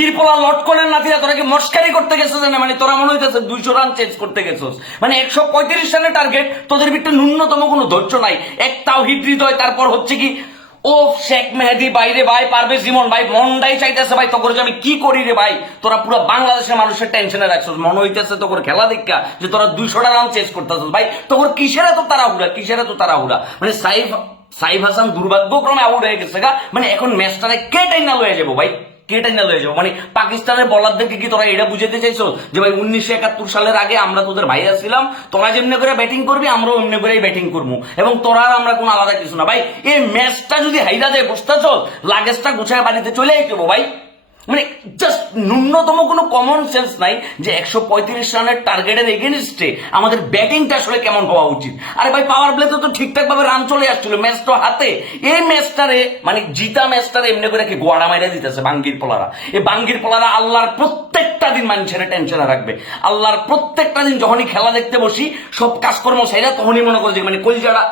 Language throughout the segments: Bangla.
তিরপোলা লটকনের নাতিরা তোরা কি মস্কারি করতে গেছিস না? মানে তোরা মনে হইতেছে 200 রান চেঞ্জ করতে গেছিস, মানে 135 রানের টার্গেট, তোদের ভিতরে ন্যূনতম কোনো ধৈর্য নাই। একটাও হিট হৃদয়, তারপর হচ্ছে কি ও শেখ মেহেদি বাইরে ভাই, পারভেজ ইমন ভাই, মন্ডাই চাইতেছে ভাই তোর যে আমি কি করি রে ভাই। তোরা পুরো বাংলাদেশের মানুষের টেনশনে রাখছিস, মনে হইতেছে তোর খেলা দেখা যে তোরা 200টা রান চেঞ্জ করতেছিস ভাই। তোর কিসের এত তাড়াহুড়া, কিসের এত তাড়াহুড়া? মানে সাইফ হাসান দুর্ভাগ্যক্রমে আউট হয়ে গেছে গা, মানে এখন ম্যাচটারে কে টাইনা লয়ে যাবো ভাই, কে টাইনা লয়ে যাবো? মানে পাকিস্তানের বলারদেরকে কি তোরা এটা বুঝাতে চাইছো যে ভাই 1971 সালের আগে আমরা তোদের ভাইয়া ছিলাম, তোরা যেমনি করে ব্যাটিং করবি আমরাও এমনি করেই ব্যাটিং করবো, এবং তোরা আর আমরা কোনো আলাদা কিছু না ভাই। এই ম্যাচটা যদি হাইরা যায় বুঝতেছ, লাগেজটা গুছায় বাড়িতে চলে আইতেবো ভাই। মানে জাস্ট ন্যূনতম কোনো কমন সেন্স নাই যে 135 রানের টার্গেটের এগেনস্টে আমাদের ব্যাটিংটা আসলে কেমন হওয়া উচিত। আরে ভাই পাওয়ার প্লেতে তো ঠিকঠাক ভাবে রান চলে আসছিল, ম্যাচ তো হাতে। এই ম্যাচটারে মানে জিতা ম্যাচটারে এমনি করে কি গোয়াড়া মাইরা দিতেছে বাঙ্গির পোলারা। এই বাঙ্গির পোলারা আল্লাহর প্রত্যেকটা দিন মানুষের টেনশনে রাখবে। আল্লাহর প্রত্যেকটা দিন যখনই খেলা দেখতে বসি সব কাজকর্ম সেরা, তখনই মনে করছে মানে কলজারা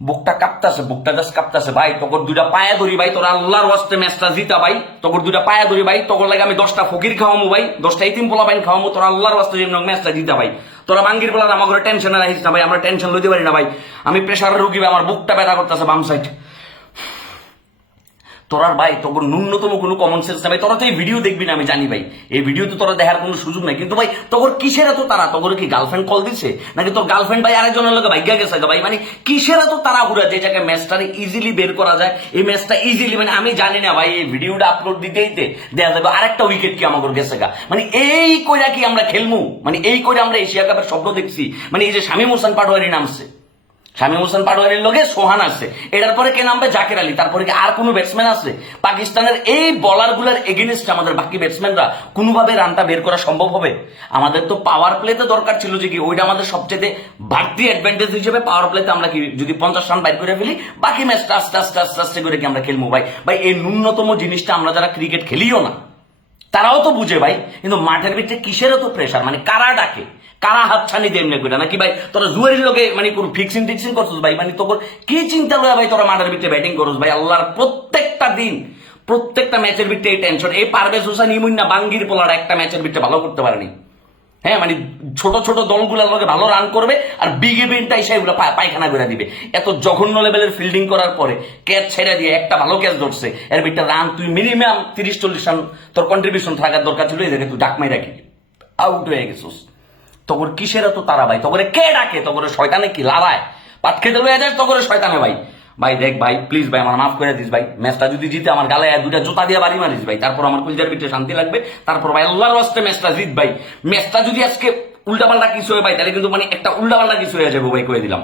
বুকটা কাঁপতাছে, বুকটা জাস্ট কাঁপতাছে ভাই। তোর দুইটা পায়া ধরি ভাই, তোরা আল্লাহর ওয়াস্তে ম্যাচটা জিতা ভাই। তোর দুইটা পায়া ধরি ভাই, তোর লাগে আমি 10টা ফকির খাওয়ামু ভাই, 10টা ইতিম পোলা বাইন খাওয়ামু। তোরা আল্লাহর ওয়াস্তে ম্যাচটা জিতা ভাই। তোরা বাঙ্গির পোলার আমার ঘরে টেনশনে রাখিস না ভাই, আমরা টেনশন লইতে পারি না ভাই। আমি প্রেশারের রুগী ভাই, আমার বুকটা ব্যথা করতেছে বাম সাইড। তোরার ভাই তোর ন্যূনতম কোনো কমন সেন্স নাই ভাই। তোরা তো এই ভিডিও দেখবি না আমি জানি ভাই, এই ভিডিও তো তোরা দেখার কোনো সুযোগ নাই, কিন্তু ভাই তোর কিসের এত তারা? তোর কি গার্লফ্রেন্ড কল দিছে নাকি তোর গার্লফ্রেন্ড ভাই আরেকজনের লোকে ভাগ্যা গেছে ভাই? মানে কিসের এত তাড়াহুড়া যে জায়গায় ম্যাচটারে ইজিলি বের করা যায়, এই ম্যাচটা ইজিলি মানে আমি জানি না ভাই, এই ভিডিওটা আপলোড দিতে দেওয়া যাবে আরেকটা উইকেট কি আমাকে গেছে গা। মানে এই কইরা কি আমরা খেলমু? মানে এই কইরা আমরা এশিয়া কাপের স্বপ্ন দেখছি? মানে এই যে শামীম হোসেন পাটোয়ারি নামছে, শামীম হোসেন পাটোয়ারির লগে সোহান আছে, এটার পরে কে নামবে? জাকের আলী। তারপরে কি আর কোনো ব্যাটসম্যান আছে? পাকিস্তানের এই বলার গুলার এগেনস্টে আমাদের বাকি ব্যাটসম্যানরা কোনোভাবে রানটা বের করা সম্ভব হবে? আমাদের তো পাওয়ার প্লেতে দরকার ছিল যে কি ওইটা আমাদের সবচেয়ে বাড়তি অ্যাডভান্টেজ হিসেবে পাওয়ার প্লেতে আমরা কি যদি 50 রান বাইর করে ফেলি, বাকি ম্যাচটা আস্তে আস্তে আস্তে আস্তে করে কি আমরা খেলবো ভাই। ভাই এই ন্যূনতম জিনিসটা আমরা যারা ক্রিকেট খেলিও না তারাও তো বুঝে ভাই, কিন্তু মাঠের ভিতরে কিসের তো প্রেশার? মানে কারা ডাকে, কারা হাতছানি দেমনে করে নাকি ভাই? তোরা জুয়ারির লোকে মানে কোন ফিক্সিং টিক্সিং করছিস ভাই? মানে তোর কি চিন্তা লয়া ভাই তোরা মাঠের ভিতরে ব্যাটিং করছিস ভাই? আল্লাহর প্রত্যেকটা দিন প্রত্যেকটা ম্যাচের ভিতরে এই টেনশন। এই পারভেজ হোসেন ইমুন না বাঙ্গির পোলার একটা ম্যাচের ভিতরে ভালো করতে পারেনি। হ্যাঁ মানে ছোট ছোট দলগুলোর লোকে ভালো রান করবে আর বিগ ইভেন্টটা এসে এগুলো পায়খানা করে দিবে। এত জঘন্য লেভেলের ফিল্ডিং করার পরে ক্যাচ ছেড়ে দিয়ে একটা ভালো ক্যাচ ধরছে, এর ভিতরে রান তুই মিনিমাম 30-40 রান তোর কন্ট্রিবিউশন থাকার দরকার ছিল, এই জায়গায় তুই ডাক মাই রাখি আউট হয়ে গেছিস। তখন কিসের এত তারা ভাই? তখন কে ডাকে? তখন শয়তানে কি লাড়ায় পাট খেতে লয়ে যায়? তখন শয়তানে ভাই। ভাই দেখ ভাই প্লিজ ভাই আমার মাফ করে দিস ভাই, ম্যাচটা যদি জিতে আমার গালে 2টা জুতা দিয়ে বাড়ি মারিস ভাই, তারপর আমার কলজার ভিতরে শান্তি লাগবে। তারপর ভাই আল্লাহর ওয়াস্তে ম্যাচটা জিত ভাই। ম্যাচটা যদি আজকে উল্টাপাল্টা কিছু হয় ভাই, তাহলে কিন্তু মানে একটা উল্টাপাল্টা কিছু হয়ে যাবে ভাই, কয়ে দিলাম।